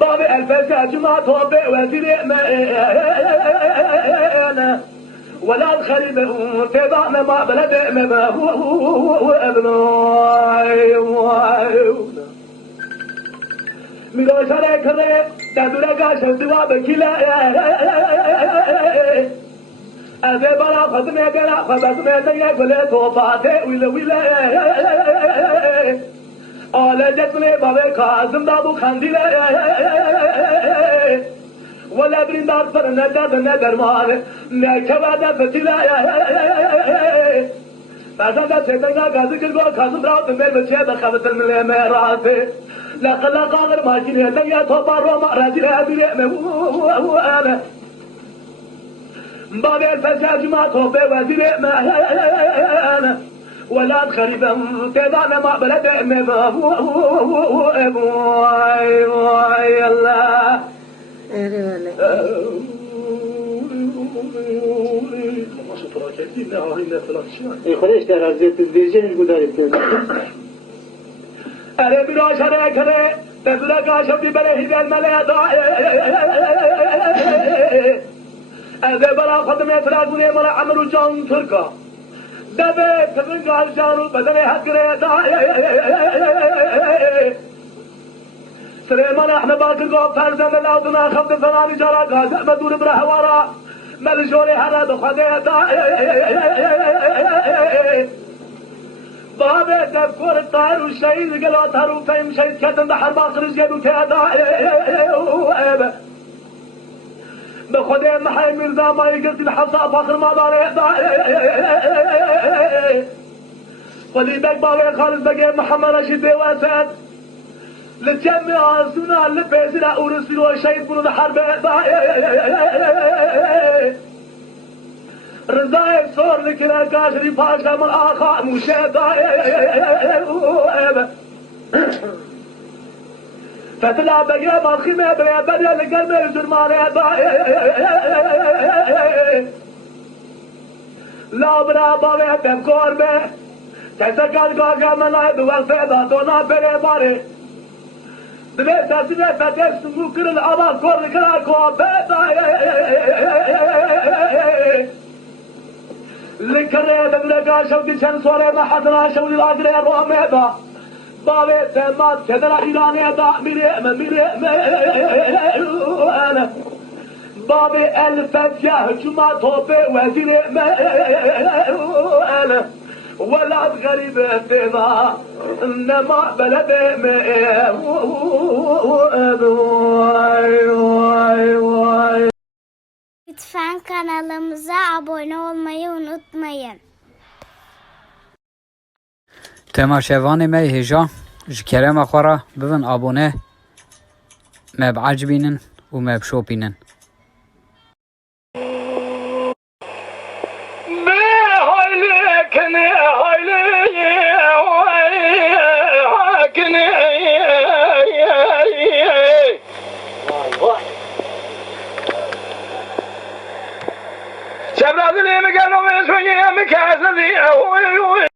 باب الفساد ما توبه وزير ما ولا الخريب تبع ما بلد ما هو ابناي میگه سر کره دادورا گاش دوا بکیلا از بالا خدمه کرا خدمه دنیا گله توفاته ویل آله جتنه بابه کازم دابو خندیله ولا برندار پر ندر مال نکواده فتیله بعد سيدنا قاضي كل كاظم راوت من بچه بخبط المراته لا قادر ماشين لا توبار وما راجل هذه انا باب الفساد ما توبه وزير ما انا ولا خريبا كذا ما بلد ما هو الله خودش در حضرت ویژنش گذارید که اره بیرا شره کره بدورا کاشم دی بره هیدل مله دائه اره برا خدم اترازونه ملا عمرو جان ترکا دبه تبنگار جانو بدن حقره دائه سليمان احمد باكر قوم فرزان الاودنا خفض فناني جرى غازع مدور برهوارا ملجوري حراد خديتا بابي تذكر الطائر والشهيد قالوا طاروا فيم شهيد كتن بحر باخر جيدو تيادا بخدي محي مرزا ما يقصد الحصى فاخر ما داري خدي بك بابي خالص بقي محمد رشيد بواسد لجمع سنا لبيزنا أورسل وشيء من الحرب رزاي صور لكلا كاشري فاشا من آخر مشاهدة فتلا بقى مالخيمة بقى بدأ لقلب الجرمانة لا برا بابا بمكور به تسكال قاقا مناي بوقفة داتونا بره باره دبي تاسيبه فتح سموكر الأبا كور كلا كوبا لكره دبلغا شودي شن سوره ما حضرا شودي الأجر روميدا بابي تمات كدرا إيراني دا ميري أنا بابي الفتيا هجوما توبي وزير أنا ولد غريب فينا انما بلد Lütfen kanalımıza abone olmayı unutmayın. تماشاوان ما هجا جكرم أخورا بفن أبونه ما بعجبينن وما بشوبينن